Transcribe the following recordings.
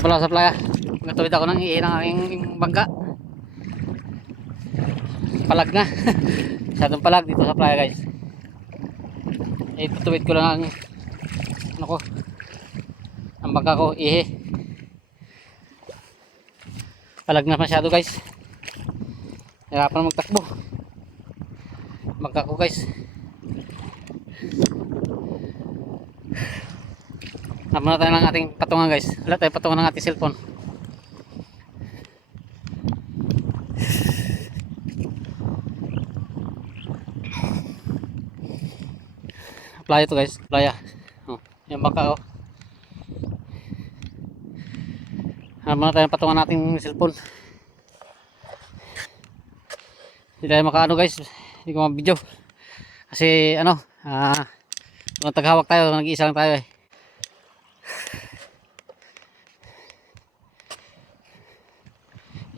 Dito pala sa playa. Nagtuwid ako ng ihi ng aking bangka. Palag na. Masyadong palag dito sa playa guys. Itutuwid ko lang ang ano ko, ang bangka ko, ihi. Palag na masyado guys. Hirapan magtakbo bangka ko guys. Naman na tayo ng ating patungan guys. Wala tayo patungan ng ating cellphone. Playa to guys, playa. Oh, yung bangka ko. Naman na tayo ng patungan nating cellphone. Hindi tayo makaano guys. Hindi ko mabidyo. Kasi ano, kung taghawak tayo, nag-iisa lang tayo eh.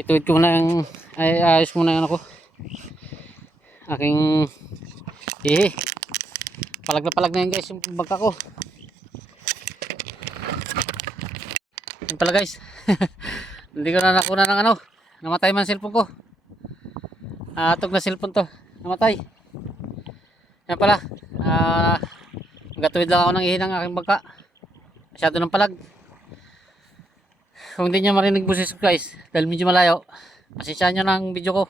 Ituwid ko muna yung ayos muna yung ano ko, aking ihi. Palag na yun guys yung bangka ko. Yun pala guys. Hindi ko na nakuna ng ano, namatay man cellphone ko. Atog na cellphone to, namatay. Yan pala, magatuwid lang ako ng ihi ng aking bangka. Masyado ng palag. Kung hindi nyo marinig boses ko guys, dahil medyo malayo, pasensyahan nyo ng video ko.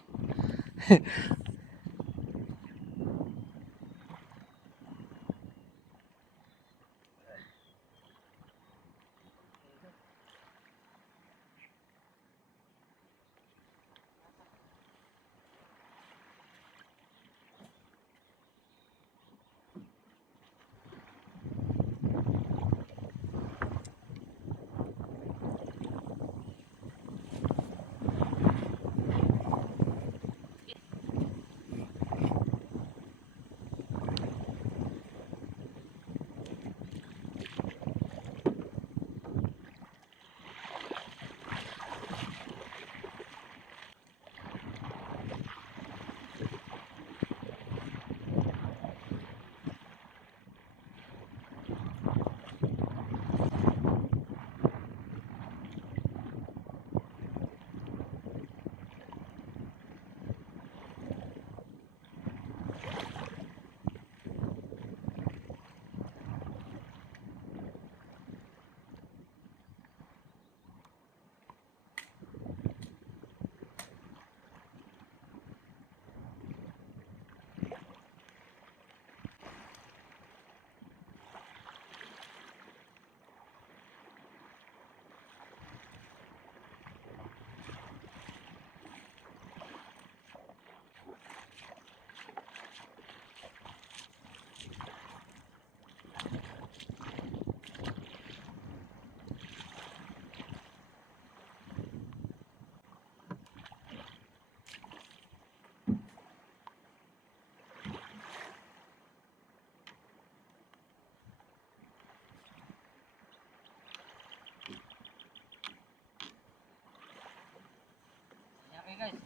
Okay guys,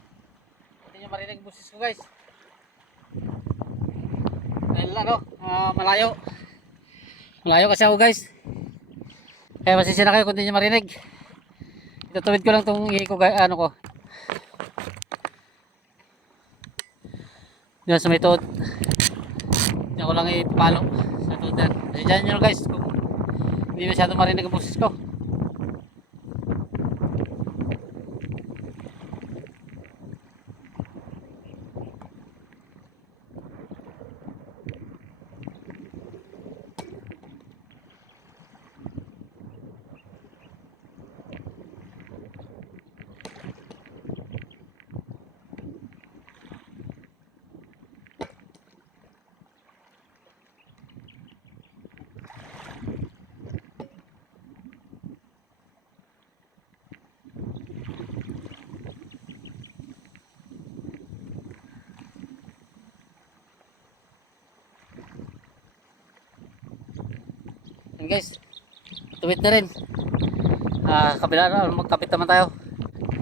hindi nyo marinig boses ko guys. Dahil ano, malayo kasi ako guys. Kaya pasensya na kayo kung hindi nyo marinig. Itutuwid ko lang itong ihi ko, ano ko, yun sa may tuod. Diyan ko lang ipapalo sa tuod yan. Pasensya nyo guys kung hindi masyado marinig ang boses ko. Yan guys, tuwid na rin. Kabila na, magkapit naman tayo.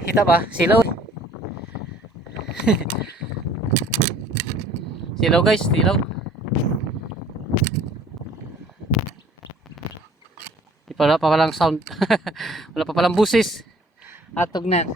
Kita ba? Silaw. Silaw guys, silaw. Wala pa palang sound. Wala pa palang busis. Atog na.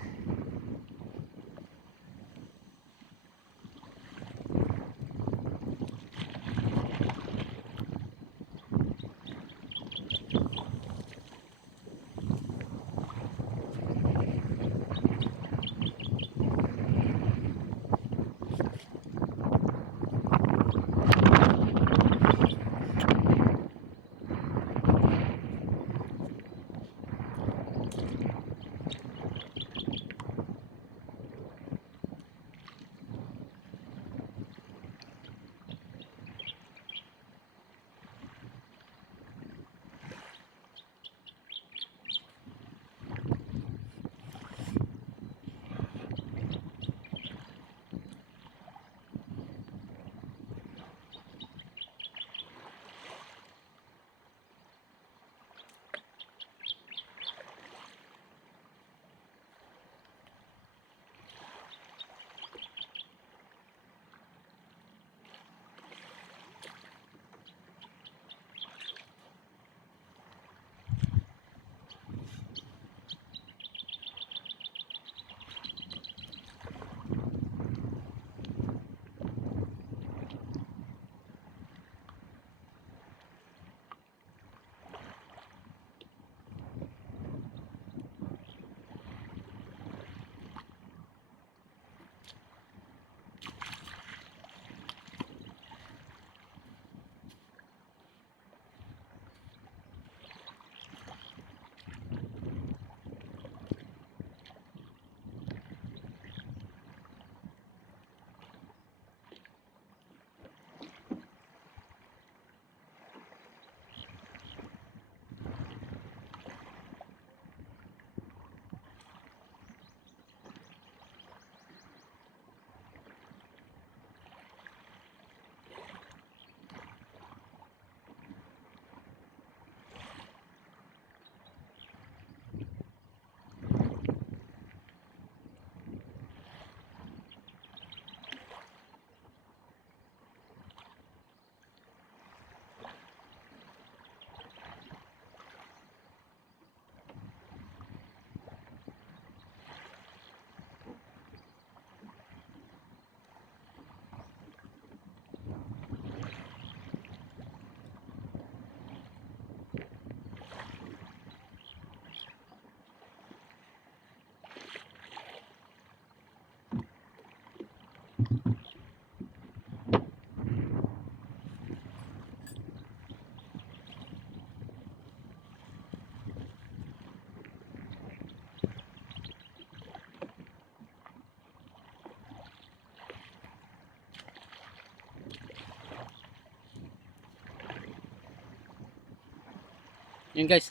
Yun guys.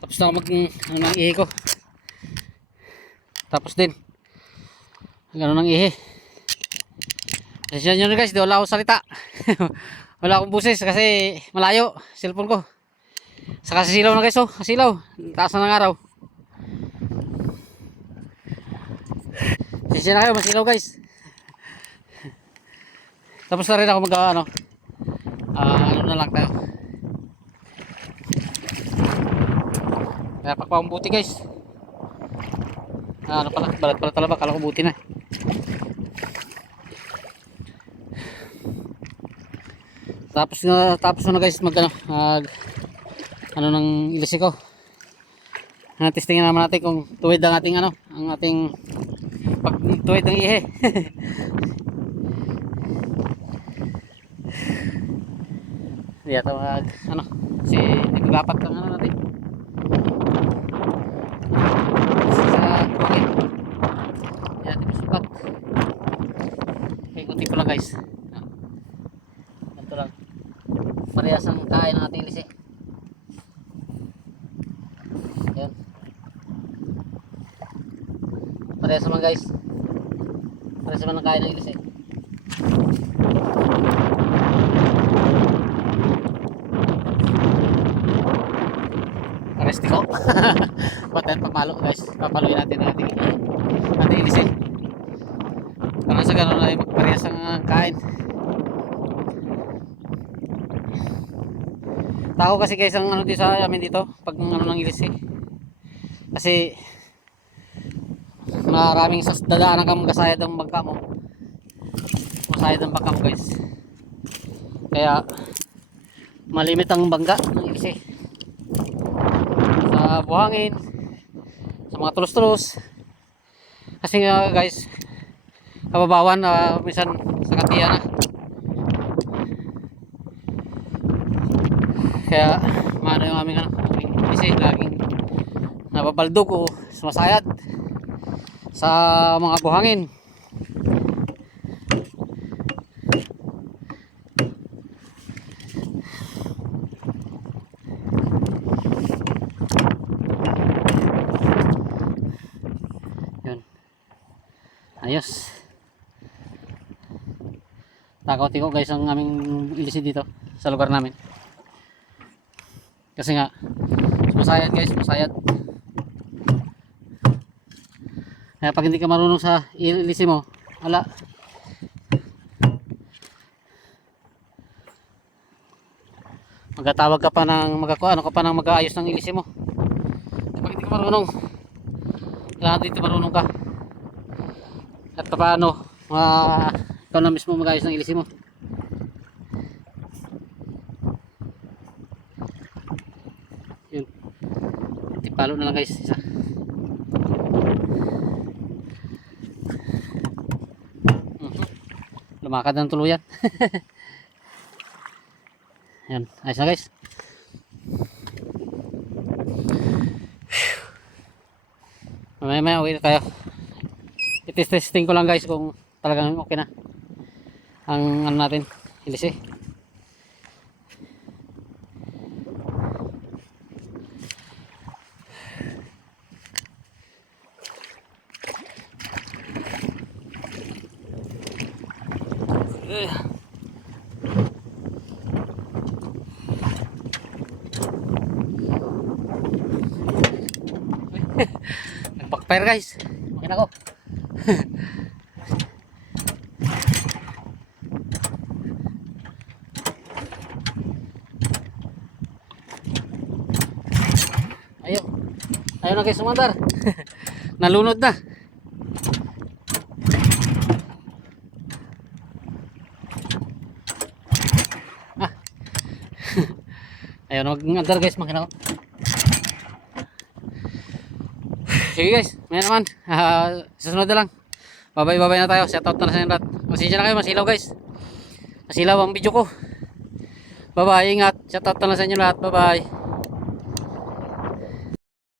Tapos na ako ano ng ihi ko. Tapos din. Gano'n ng ihi. Kasi yun guys, di wala akong salita. Wala akong buses kasi malayo. Cellphone ko. Saka silaw na guys, oh. Silaw. Taas na ng araw. Kasi na kayo, masilaw guys. Tapos na rin ako ano na lang tayo. Kaya pakpang buti guys. Ano pala, balat pala talaba, kala ko buti na. Tapos na guys ano ng ilisi ko. Testingin naman natin kung tuwid ang ating ang ating pagtuwid ng ihe. Dito si naglapat ng natin. Yan, di masukat. Okay, kunti ko lang guys. Ganito lang. Parehas ang kain ng ating ilisi. Yan. Parehas naman guys. Parehas naman ang kain ng ilisi. Aresti ko. Patayin pagmalo guys. Papaluin natin ang ating ilisi. Para sa ganun na magparehas ang kain. Tako kasi guys ang ano dito sa amin dito pag ano ng ilis eh. Kasi maraming dadaanan kang gasayad ang bangka mo. Masayad ang bangka mo guys. Kaya malimit ang bangga ng ilis eh. Sa buhangin, sa mga tulos-tulos. Kasi nga guys, kababawan minsan sa katiya na. Kaya maano yung aming ano, kasi laging napapaldog o sumasayad sa mga buhangin. Yun. Ayos. Takaw-tiko guys ang aming ilisi dito sa lugar namin. Kasi nga sumasayad guys, sumasayad. Kaya pag hindi ka marunong sa ilisi mo, wala. Magtatawag ka pa ng ano ka pa ng mag-aayos ng ilisi mo. Pag hindi ka marunong, kailangan dito marunong ka. At paano, ikaw na mismo mag-aayos ng ilisi mo. Yun. Tipalo na lang guys, isa. Lumakad ng tuluyan. Yan, ayos na guys. Mamaya uwi na tayo. I-testing ko lang guys kung talagang okay na ang ano natin, ilisi. Nag-backfire guys. Okay na ako. Ayaw na guys sumandar. Nalunod na. Ah. Ayaw na mag-andar guys, makina ko. Sige guys, may naman. Susunod na lang. Bye na tayo. Shoutout na sa inyo lahat. Pasensya na kayo, masilaw guys. Masilaw ang video ko. Bye, ingat. Shoutout na lang sa inyo lahat. Bye.